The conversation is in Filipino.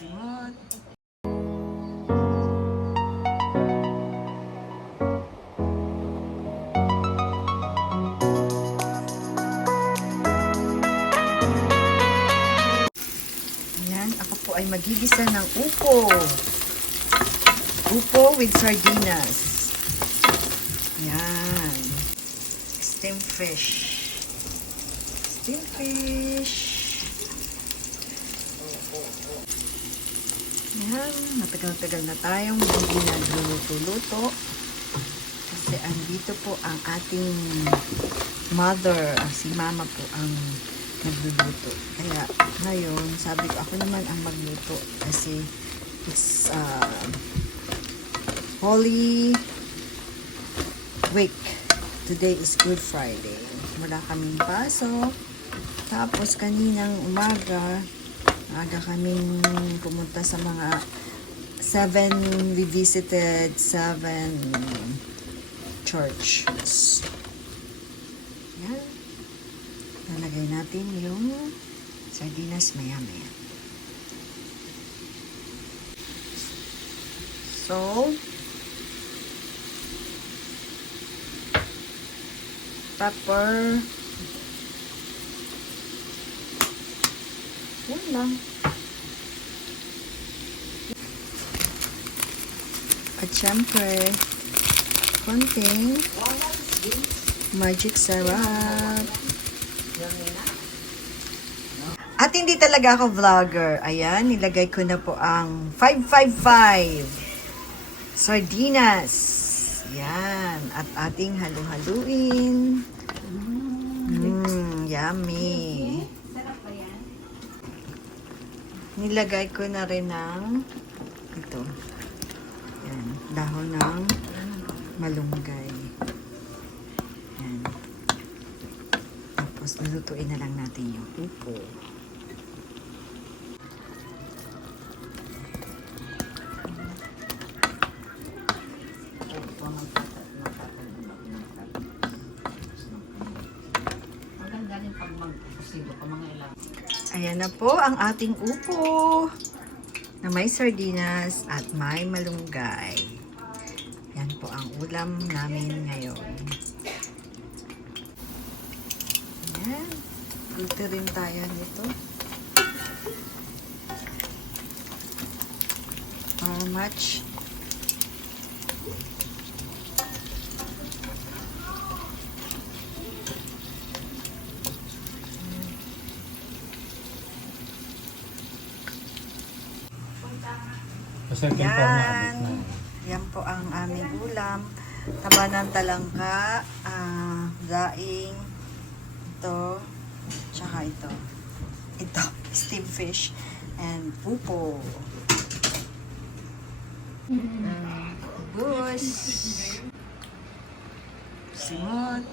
Simot. Ayan, ako po ay magigisa ng upo. Upo with sardinas. Ayan. Steam fish. Steam fish. Ayan, matagal-tagal na tayong hindi nagluluto-luto. Kasi andito po ang ating mother, ah, si mama po ang nagluluto. Kaya ngayon, sabi ko ako naman ang magluto kasi it's uh, Holy Week. Today is Good Friday. Wala kaming pasok. Tapos kaninang umaga, aga kaming pumunta sa mga seven, we visited seven churches. Yan. Lalagay natin yung sardinas maya-maya. So, pepper. Yan lang. At syempre, konting magic syrup. At hindi talaga ako vlogger. Ayan, nilagay ko na po ang 555 sardinas. Yan. At ating halu-haluin. Mmm, yummy. Nilagay ko na rin ng ito. Yan, dahon ng malunggay. Yan. Tapos, lulutuin na lang natin yung upo. Ayan na po ang ating upo na may sardinas at may malunggay. Yan po ang ulam namin ngayon. Ayan. Gusto rin tayo nito. How much? Ito po ang Yan. na. Yan po ang aming ulam. Taba ng talangka, ah, daing, ito, tsaka ito. Ito, steam fish, and pupo. Mm, Bush. Simot.